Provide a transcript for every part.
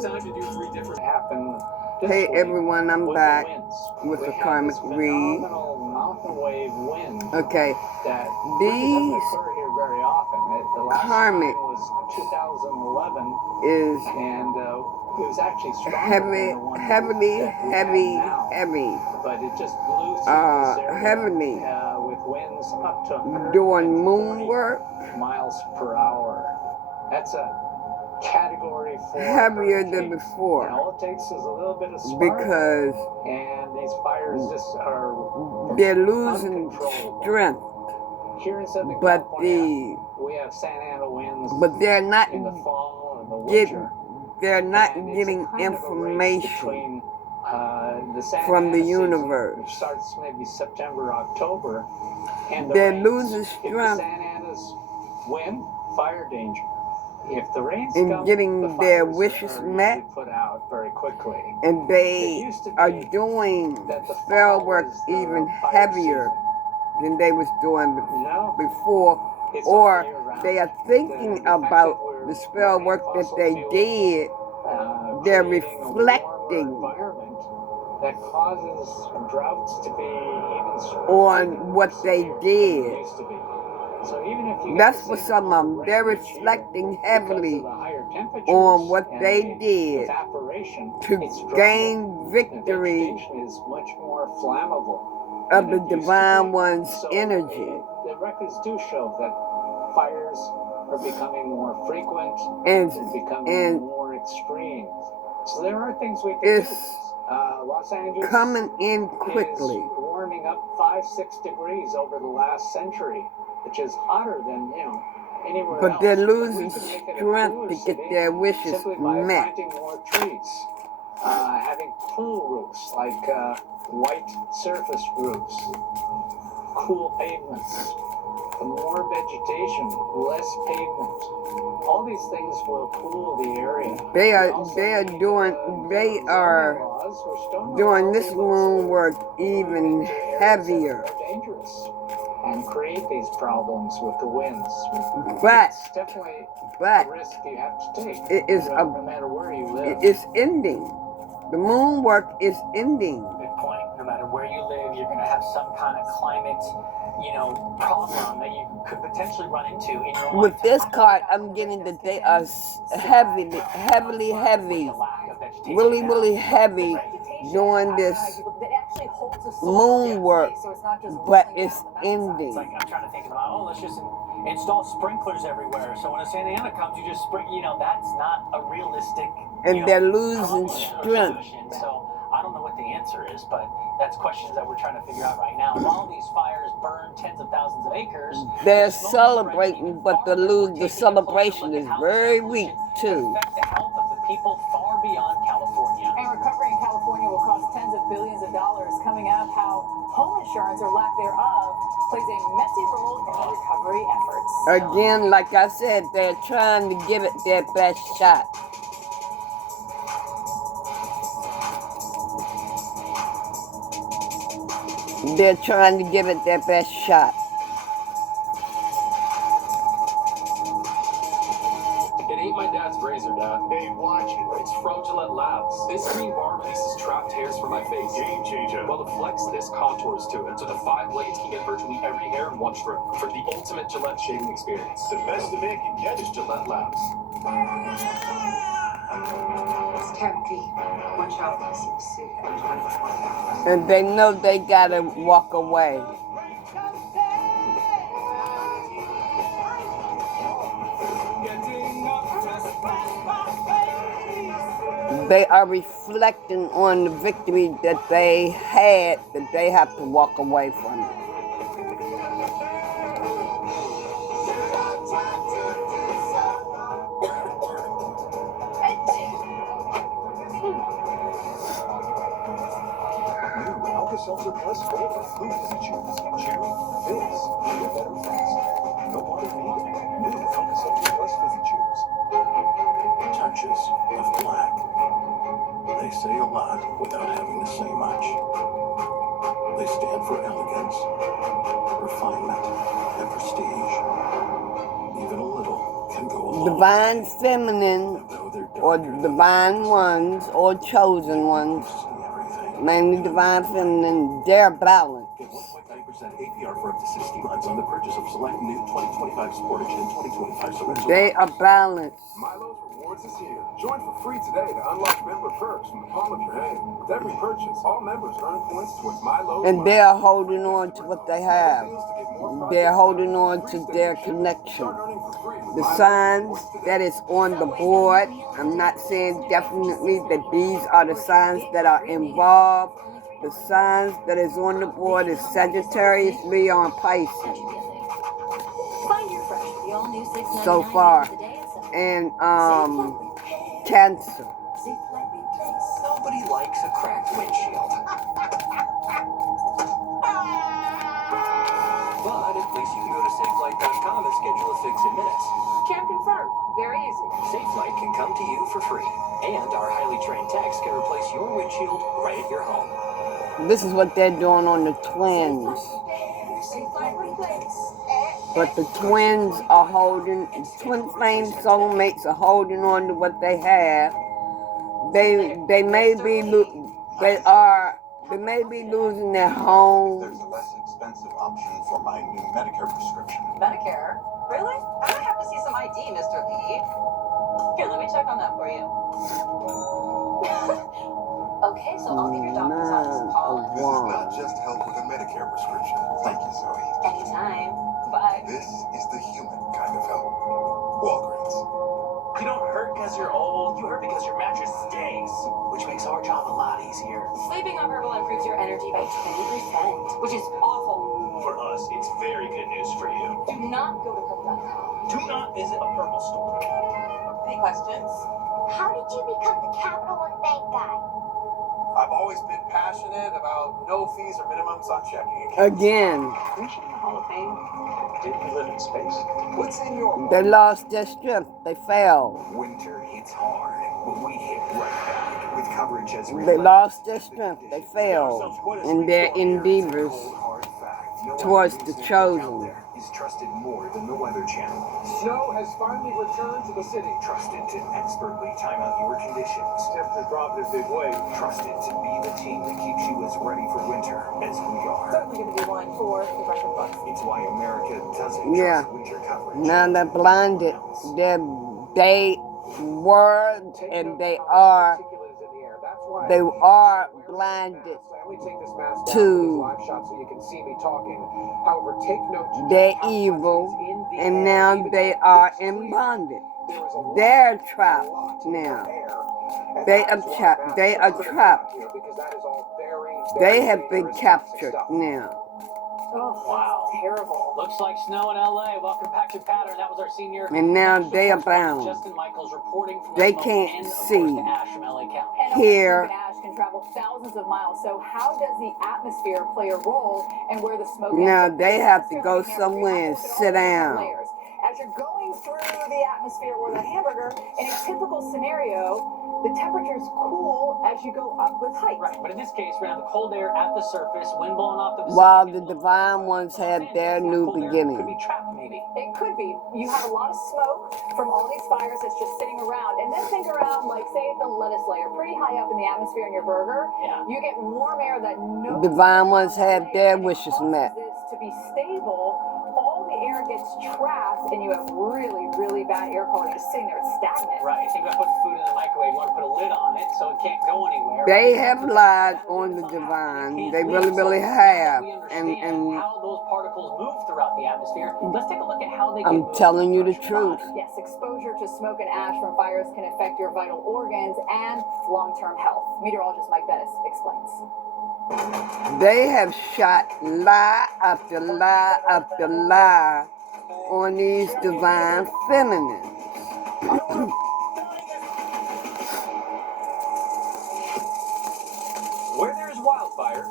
it's time to do 3 different happen. Hey everyone, I'm back with the Karmic Read. Mountain wave wind. Okay, that these occur here very often. The last karmic was 2011, is and it was actually stronger heavy, than the one heavily, that we heavy, have now. heavy, But it just blew through this area, heavily with winds up to doing 140 moon work, miles per hour. That's a Category 4 heavier than hurricanes. before, And all it takes is a little bit of spark, because and these fires just are they're losing strength. Here in Southern But California, we have Santa Ana winds they're not in the fall and the winter. they're not And getting it's a kind information of the Santa from the Ana universe. season, which starts maybe September, October, and They're rains. losing If the strength Santa Ana's wind, fire danger. If the rains in come, getting the their fires wishes are met, put out very quickly. and they are doing spell work even heavier than they was doing before, or they are thinking about the spell work that they did. They're reflecting that causes droughts to be even stronger on what they did. So even if that's for some of them. They're reflecting heavily on what they did to gain victory is much more flammable of the Divine One's energy. The records do show that fires are becoming more frequent and becoming more extreme. So there are things we can do. Los Angeles coming in quickly. Is warming up 5-6 degrees over the last century, which is hotter than anywhere else. But they're losing strength to get their wishes simply by met. planting more trees, having cool roofs like white surface roofs, cool pavements, more vegetation, less pavement. All these things will cool the area. They are doing this moon work even heavier. And create these problems with the winds. But it's definitely a risk you have to take. It is no matter where you live. It's ending. The moon work is ending. Good point. No matter where you live, you're going to have some kind of climate, problem that you could potentially run into in your life. With this card, I'm getting that they are heavy, really heavy doing this moon work, but it's ending. It's like I'm trying to think about, let's just install sprinklers everywhere. So when a Santa Ana comes, you just that's not a realistic. And they're losing strength. So I don't know what the answer is, but that's questions that we're trying to figure out right now. While these fires burn tens of thousands of acres, they're celebrating, but the celebration is very weak too. Affect the health of the people far beyond California. And recovery in California will cost tens of billions of dollars. Coming up, how home insurance or lack thereof plays a messy role in the recovery efforts. Again, like I said, they're trying to give it their best shot. They're trying to give it their best shot. It ain't my dad's razor, Dad. Hey, watch it. It's from Gillette Labs. This green bar releases trapped hairs from my face. Game changer. While the Flex Disc contours to it, so the 5 blades can get virtually every hair in one stroke for the ultimate Gillette shaving experience. The best the man can get is Gillette Labs. It's tempting. Watch out, And they know they gotta walk away. They are reflecting on the victory that they had, that they have to walk away from it. Alka-Seltzer Plus Gold. Who does it choose? Chew, Fizz, New Better Fast. No water needed. New Alka-Seltzer Plus Fizzy Chews. Touches of black. They say a lot without having to say much. They stand for elegance, refinement, and prestige. Even a little can go divine feminine or divine ones or chosen ones, mainly divine feminine, they're balanced. Get 1.9% APR for up to 60 months on the purchase of select new 2025 Sportage and 2025 Sorrento. They are balanced. Milo's Rewards is here. Join for free today to unlock member perks from the palm of your hand. With every purchase, all members earn points towards Milo's. And they are holding on to what they have. They're holding on to their connection. The signs that is on the board, I'm not saying definitely that these are the signs that are involved. The signs that is on the board is Sagittarius, Leo, and Pisces. So far. And Cancer. Nobody likes a cracked windshield. But at least you can go to SafeLight.com and schedule a fix in minutes. Can confirm. Very easy. SafeLight can come to you for free. And our highly trained techs can replace your windshield right at your home. This is what they're doing on the twins. But the twins are holding, twin flame soulmates are holding on to what they have. They may be losing their home. There's a less expensive option for my new Medicare prescription. Medicare? Really? I might have to see some ID, Mr. Lee. Here, let me check on that for you. Okay, so I'll give your doctor's office a call. This is not just help with a Medicare prescription. Thank you, Zoe. Anytime. Bye. This is the human kind of help. Walgreens. You don't hurt because you're old, you hurt because your mattress stinks, which makes our job a lot easier. Sleeping on Herbal improves your energy by 20%, which is awful. For us, it's very good news for you. Do not go to Herbal.com. Do not visit a purple store. Any questions? How did you become the Capital One Bank guy? I've always been passionate about no fees or minimums on checking accounts. Again, Reaching the Hall of Fame? Did you live in space? What's in your they lost their strength. They fell. Winter hits hard, but we hit right back with coverage as They lost their strength. They fell. And their endeavors towards the chosen. is trusted more than the Weather Channel. Snow has finally returned to the city. Trusted to expertly time out your conditions. Temperature dropped in a big way. Trusted to be the team that keeps you as ready for winter as we are. Certainly going to be one for the record books. It's why America doesn't Yeah. trust winter coverage. Now they're blinded. They were and they are blinded to they're evil, and now they are in bondage. They're trapped now. They are trapped. They are trapped. They have been captured now. Oh, Wow. terrible. Looks like snow in LA. Welcome back to Pattern. That was our senior. And now they are bound. Justin Michaels reporting from They the can't end of see. course, to Ash from LA County. And Here. smoke and ash can travel thousands of miles. So how does the atmosphere play a role in where the smoke Now ends up? they have to Let's go look at somewhere and all the sit down. layers. As you're going through the atmosphere with a hamburger, in a typical scenario, the temperatures cool as you go up with height. Right, but in this case, we're gonna have the cold air at the surface, wind blowing off the Pacific. While the divine ones had their new Cold air beginning. Could be trapped, maybe. It could be. You have a lot of smoke from all these fires that's just sitting around. And then think around, like, say, the lettuce layer, pretty high up in the atmosphere in your burger. Yeah. You get warm air that no Divine ones had their wishes causes met. this to be stable. All the air gets trapped, and you have really, really bad air quality just sitting there. It's stagnant. Right. Think about putting food in the microwave. You want to put a lid on it so it can't go anywhere. They have lied on the divine. They really, really have. And how those particles move throughout the atmosphere. Let's take a look at how they I'm can telling you the move throughout your truth. body. Yes, exposure to smoke and ash from fires can affect your vital organs and long-term health. Meteorologist Mike Bettis explains. They have shot lie after lie after lie on these divine feminines. Where there is wildfire,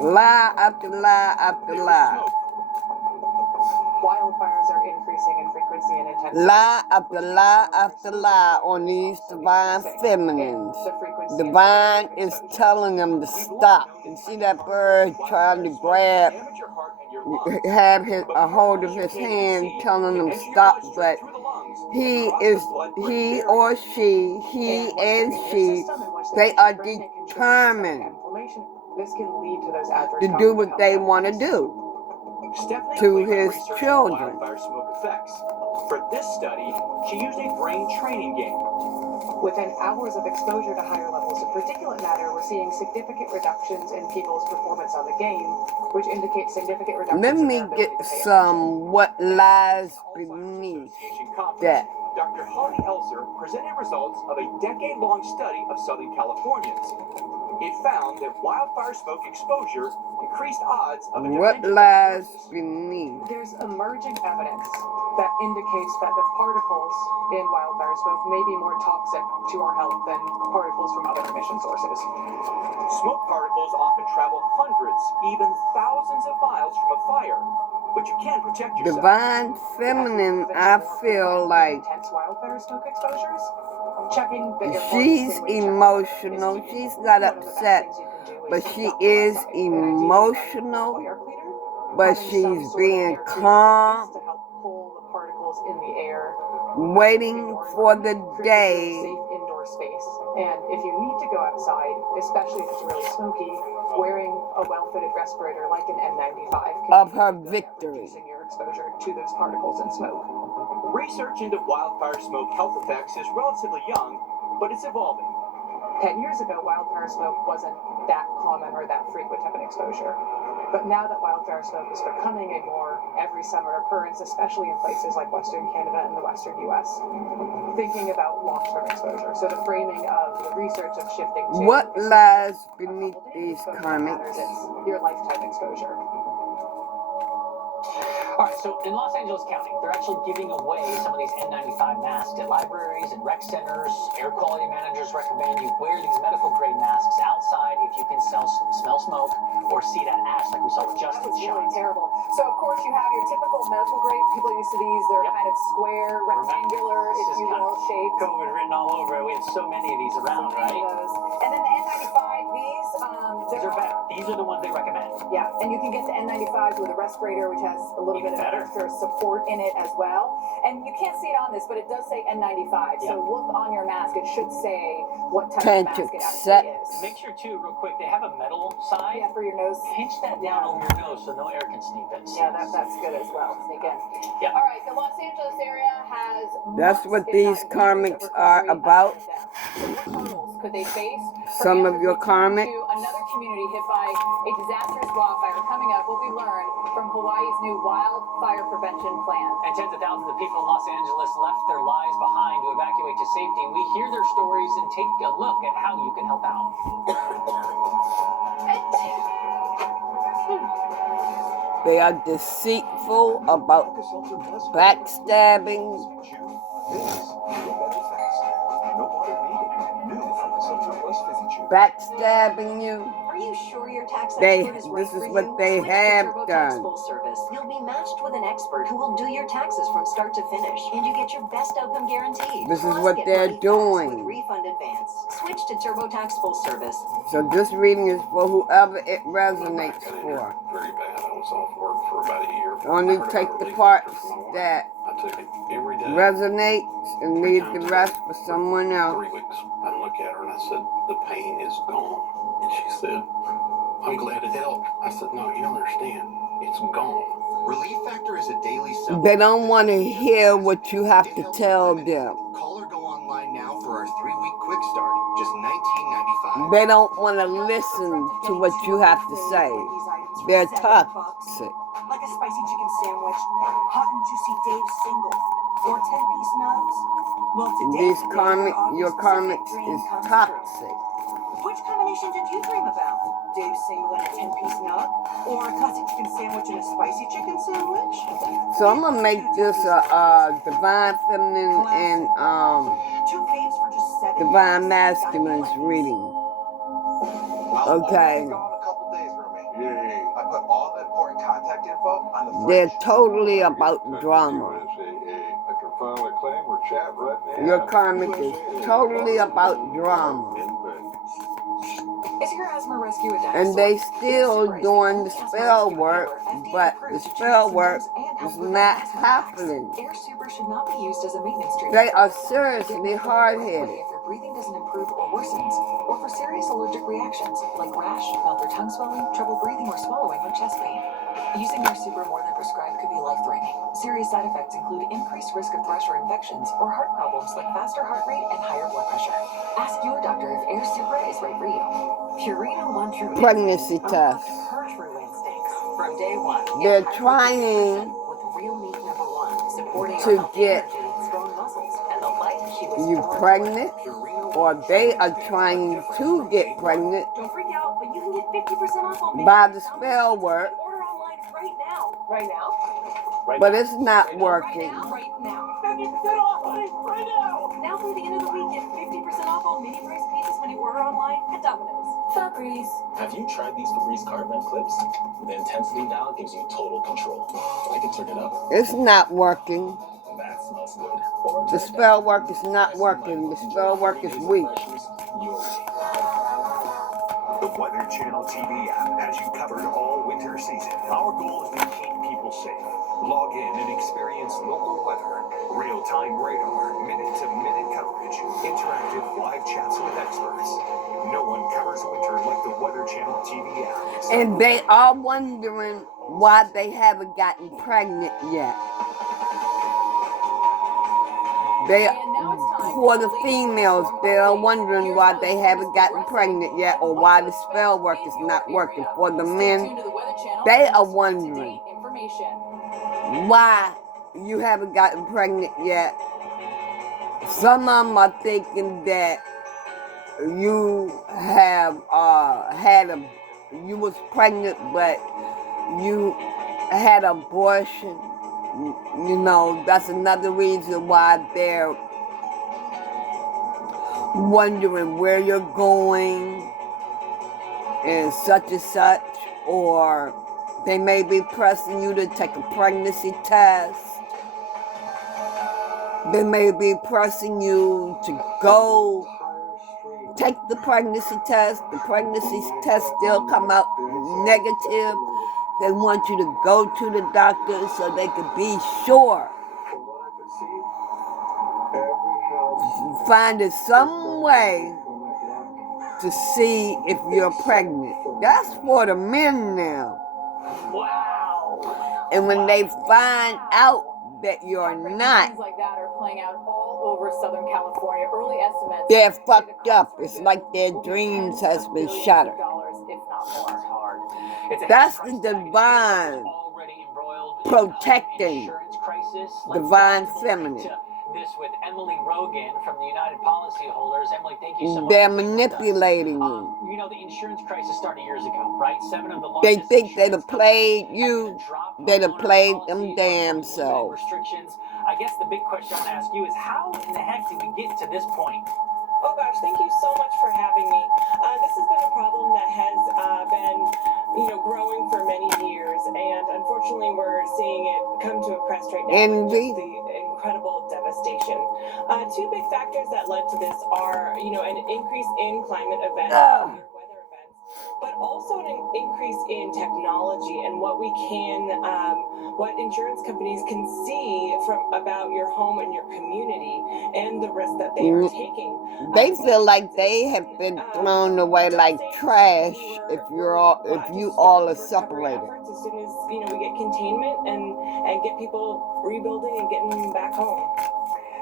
Lie after lie after there is lie. smoke. Wildfires are increasing in frequency and intensity. Lie after lie on these divine feminines. Divine is telling them to stop. You see that bird trying to grab Damage your heart and your have a hold of his hand telling him stop, but he or she, they are determined to do what they want to do to his children. Wildfire smoke effects. For this study, she used a brain training game. Within hours of exposure to higher levels of particulate matter, we're seeing significant reductions in people's performance on the game, which indicates significant reductions Let in me their ability get to pay some what lies beneath that. Dr. Holly Elser presented results of a decade-long study of Southern Californians. It found that wildfire smoke exposure increased odds of a what dementia lies diagnosis. beneath. There's emerging evidence that indicates that the particles in wildfire smoke may be more toxic to our health than particles from other emission sources. Smoke particles often travel hundreds, even thousands of miles from a fire, but you can protect yourself. Divine feminine, I feel like Intense wildfire smoke exposures. Checking the she's emotional. She's not upset, but she is emotional. But she's being calm, to help pull the particles in the air, waiting for the day safe indoor space. And if you need to go outside, especially if it's really smoky, wearing a well-fitted respirator like an N95 can of her victory. reducing your exposure to those particles and smoke. Research into wildfire smoke health effects is relatively young, but it's evolving. 10 years ago, wildfire smoke wasn't that common or that frequent of an exposure. But now that wildfire smoke is becoming a more every summer occurrence, especially in places like Western Canada and the Western US, thinking about long-term exposure. So the framing of the research of shifting to what lies beneath these karmics? It's your lifetime exposure. All right, so in Los Angeles County, they're actually giving away some of these N95 masks at libraries and rec centers. Air quality managers recommend you wear these medical-grade masks outside if you can smell smoke or see that ash like we saw with Justin That was Shine. really terrible. So, of course, you have your typical medical grade. People are used to these. They're kind of square, rectangular, if you will, shaped. COVID written all over it. We have so many of these around, right? And then the N95, these are better. These are the ones they recommend. Yeah, and you can get the N95s with a respirator, which has a little bit of extra support in it as well. And you can't see it on this, but it does say N95. So look on your mask. It should say what type of mask it actually is. Make sure, too, real quick, they have a metal side. Yeah, for your nose. Pinch that down over your nose so no air can sneak in. Yeah, that's good as well. Sneak in. Yeah. All right, the Los Angeles area has... That's what these karmics are about. Could they face? Some of your karmics. Another community hit by a disastrous wildfire. Coming up, what we learned from Hawaii's new wildfire prevention plan. And tens of thousands of people in Los Angeles left their lives behind to evacuate to safety. We hear their stories and take a look at how you can help out. They are deceitful about backstabbing. Backstabbing you. Are you sure your tax expert is right for you? This is what they have done. Full service. You'll be matched with an expert who will do your taxes from start to finish, and you get your best outcome guaranteed. This is what they're doing. With refund advance. Switch to TurboTax Full Service. So this reading is for whoever it resonates for. Very bad. I was off work for about a year. Only take the parts that I took it every day. resonates and leave the rest for someone else. 3 weeks. I looked at her and I said, the pain is gone. And she said, I'm glad it helped. I said, no, you don't understand. It's gone. Relief Factor is a daily sell. They don't want to hear what you have to tell them. Call or go online now for our 3-week quick start, just $19.95. They don't want to listen to what you have to say. They're toxic. Like a spicy chicken sandwich, hot and juicy Dave single, or 10-piece nubs. Well, today, Your karmics is toxic. Which combination did you dream about? Dave single and a 10-piece nub? Or a classic chicken sandwich and a spicy chicken sandwich? So I'm gonna make this a divine feminine and divine masculine's reading. Okay. I put all the important contact info on the They're totally about drama. Your karmic is totally about drama. Is your asthma risk you a dinosaur. And they still doing the spell work, but the spell work is not happening. Air Super should not be used as a maintenance treatment. They are seriously hard-headed. If your breathing doesn't improve or worsens, or for serious allergic reactions like rash, mouth or tongue swelling, trouble breathing or swallowing, or chest pain. Using Air Super more than prescribed could be life-threatening. Serious side effects include increased risk of thrush or infections, or heart problems like faster heart rate and higher blood pressure. Ask your doctor if Air Super is right for you. Purina One True Pregnancy test. Her true instincts from day one. They're trying with real meat number one, supporting to get strong muscles and the life she was you pregnant, or they are trying to get pregnant Don't freak out, but you can get 50% off on by the spell work, Order online right now. Right now? but it's not working. Right now. 50% off right now. Now through the end of the week, get 50% off all mini price pizzas when you order online at Domino's. Febreze. Have you tried these Febreze card vent clips? The intensity dial gives you total control. I can turn it up. It's not working. That smells good. Or The spell work is not working. The spell work is weak. The Weather Channel TV app has you covered all winter season. Our goal is to keep people safe. Log in and experience local weather, real-time radar, minute-to-minute coverage, interactive live chats with experts. No one covers winter like the Weather Channel TV app. And they are wondering why they haven't gotten pregnant yet. They, for the females, they are wondering why they haven't gotten pregnant yet, or why the spell work is not working. For the men, they are wondering why you haven't gotten pregnant yet. Some of them are thinking that you have you was pregnant, but you had abortion. You know, that's another reason why they're wondering where you're going and such, or they may be pressing you to take a pregnancy test. They may be pressing you to go take the pregnancy test. The pregnancy test still come out negative. They want you to go to the doctor so they could be sure. Finding some way to see if you're pregnant. That's for the men now. Wow. And when they find out that you're not, Things like that are playing out all over Southern California. Early estimates. they're fucked up. It's like their dreams has been shattered. That's the divine protecting divine feminine. This with Emily Rogan from the United Policyholders. Emily, thank you so much. They're manipulating you. You know, the insurance crisis started years ago, right? 7 of the They largest think they'd have insurance played companies you. dropped They'd have homeowner played them policies damn or self. restrictions. I guess the big question I want to ask you is how in the heck did we get to this point? Oh gosh, thank you so much for having me. This has been a problem that has been, growing for many years, and unfortunately, we're seeing it come to a crest right now. Envy. With just the incredible devastation. Two big factors that led to this are, an increase in climate events. Weather events, but also an increase in technology and what what insurance companies can see about your home and your community and the risk that they are taking. They feel like they have been thrown away like trash if you all are separated. As soon as we get containment and get people rebuilding and getting back home.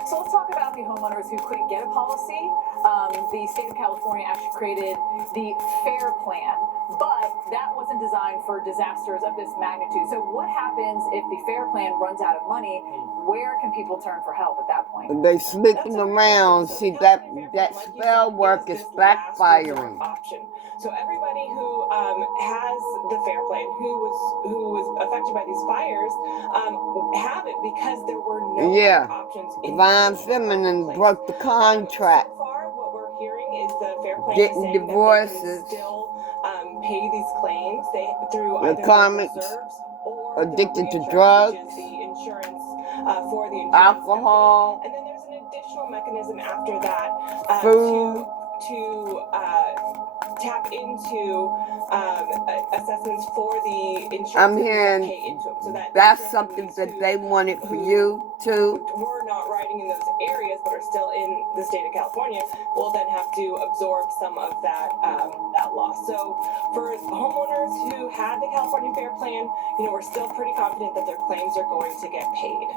So let's talk about the homeowners who couldn't get a policy. The state of California actually created the FAIR Plan, but that wasn't designed for disasters of this magnitude. So what happens if the FAIR Plan runs out of money? Where can people turn for help at that point? They slipping around. See, that spell work is backfiring. So everybody who has the FAIR Plan, who was affected by these fires, have it because there were no other options. Divine Feminine broke the contract. So far, what we're hearing is the FAIR Plan getting divorces. Still pay these claims through the either karmics reserves or addicted to drugs, the insurance for the insurance alcohol, company. And then there's an additional mechanism after that food, to tap into assessments for the insurance. I'm hearing that's something that they wanted for you too. We're not riding in those areas, but are still in the state of California, will then have to absorb some of that loss. So for homeowners who had the California Fair Plan, we're still pretty confident that their claims are going to get paid.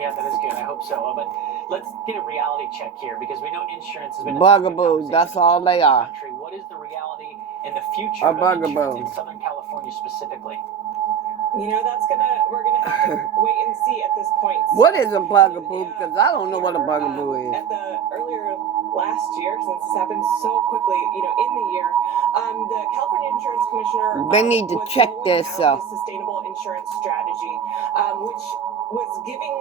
Yeah, that is good. I hope so. But let's get a reality check here, because we know insurance has been bugaboos. That's all they are. What is the reality in the future of insurance in Southern California specifically? We're gonna have to wait and see at this point. What is a bugaboo? Because I don't know what a bugaboo is. At the earlier last year, since this happened so quickly, in the year, the California Insurance Commissioner they need to check this out the sustainable insurance strategy, which was giving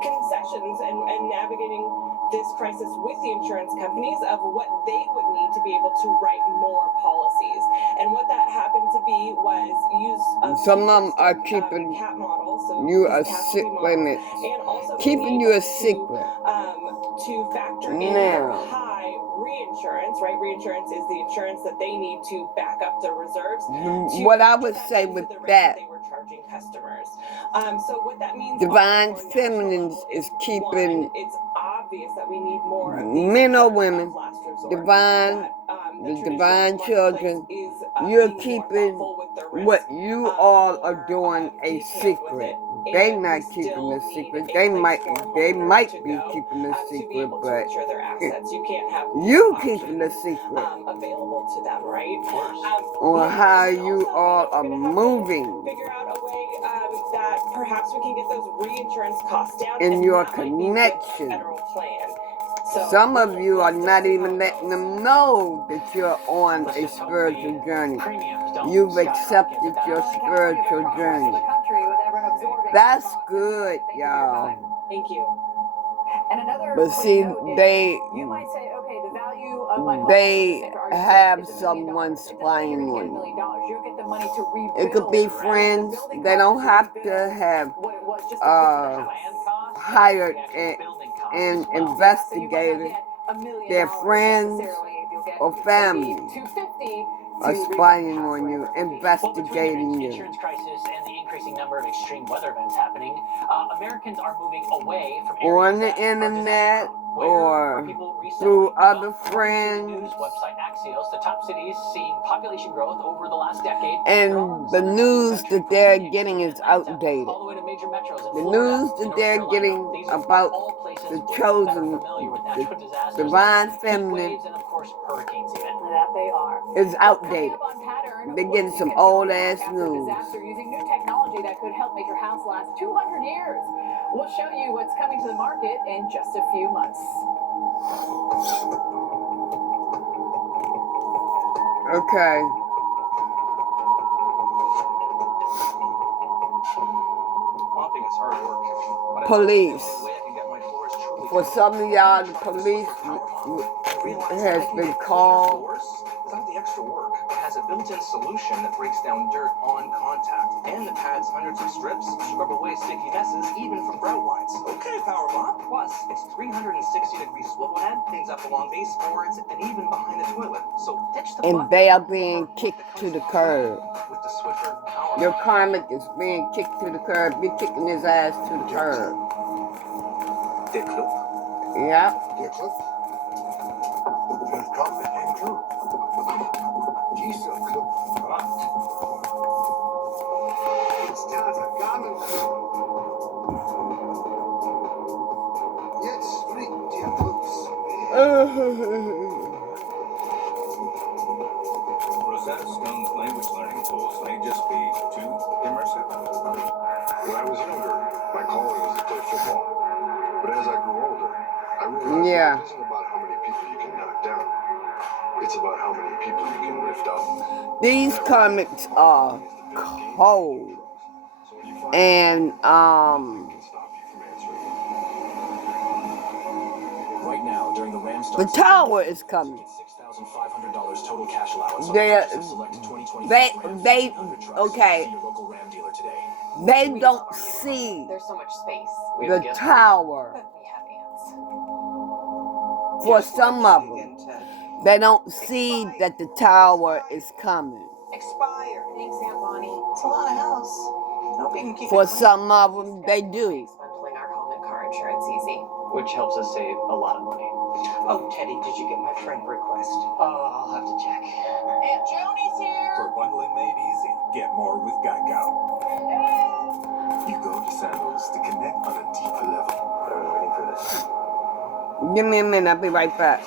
concessions and navigating this crisis with the insurance companies of what they would need to be able to write more policies. And what that happened to be was use some of them are keeping cat models, so you a secret, keeping you a secret. To factor in their high reinsurance, right? Reinsurance is the insurance that they need to back up their reserves. What I would say with that, they were charging customers. So what that means, Divine Feminines is keeping. It's obvious that we need more men or women, divine, the divine children. You're keeping what you all are doing a secret. They not keeping a secret. They might be keeping a secret, but you keeping a secret available to them, right? On how you all are moving. Figure out a way that perhaps we can get those reinsurance costs down in your connection. Some of you are not even letting them know that you're on a spiritual journey. You've accepted your spiritual journey. That's good, y'all. Thank you. But see, they have someone spying on you. It could be friends. They don't have to have hired an investigator. Their friends or family are spying on you, investigating you. Insurance crisis and the increasing number of extreme weather events happening, Americans are moving away from on the internet or through other friends. Website Axios, the top cities seeing population growth over the last decade. And the news that they're getting is outdated. The news that they're getting about the chosen, the divine feminine, is outdated. They're getting some old ass news. Using new technology that could help make your house last 200 years. We'll show you what's coming to the market in just a few months. Okay. Mopping is hard work. Police. For some of y'all, the police has been called. Without the extra work, it has a built-in solution that breaks down dirt on contact, and it adds hundreds of strips to scrub away sticky messes, even from grout lines. Okay, Power Mop. Plus, it's 360-degree swivel head, cleans up along baseboards, and even behind the toilet. So ditch the and they are being kicked to the curb. With the Swiffer Power Your karmic is being kicked to the curb. You're kicking his ass to the curb. Der Club. Yeah. Der Club. Willkommen im Club. Dieser Club macht. It's Tatagamen Club. Jetzt fliegt der Clubs. Rosetta Stone's language learning tools may just be too immersive. When I was younger, my calling was to play football. But as I grew older, I realized that it isn't about how many people you can knock down. It's about how many people you can lift up. These karmics are cold. And right now, during the Ramstar the tower is coming. $6,500 total cash allowance. They don't see There's so much space. the tower for some of them. They don't see that the tower is coming. Expired. Thanks, Aunt Bonnie. It's a lot of house. Hope you can keep For it clean. some of them, they do. Bundling our home and car insurance easy. Which helps us save a lot of money. Oh, Teddy, did you get my friend request? I'll have to check. Aunt Joni's here. For bundling made easy, get more with Geico. You go to Sandals to connect on a deeper level. I've been waiting for this. Give me a minute, I'll be right back.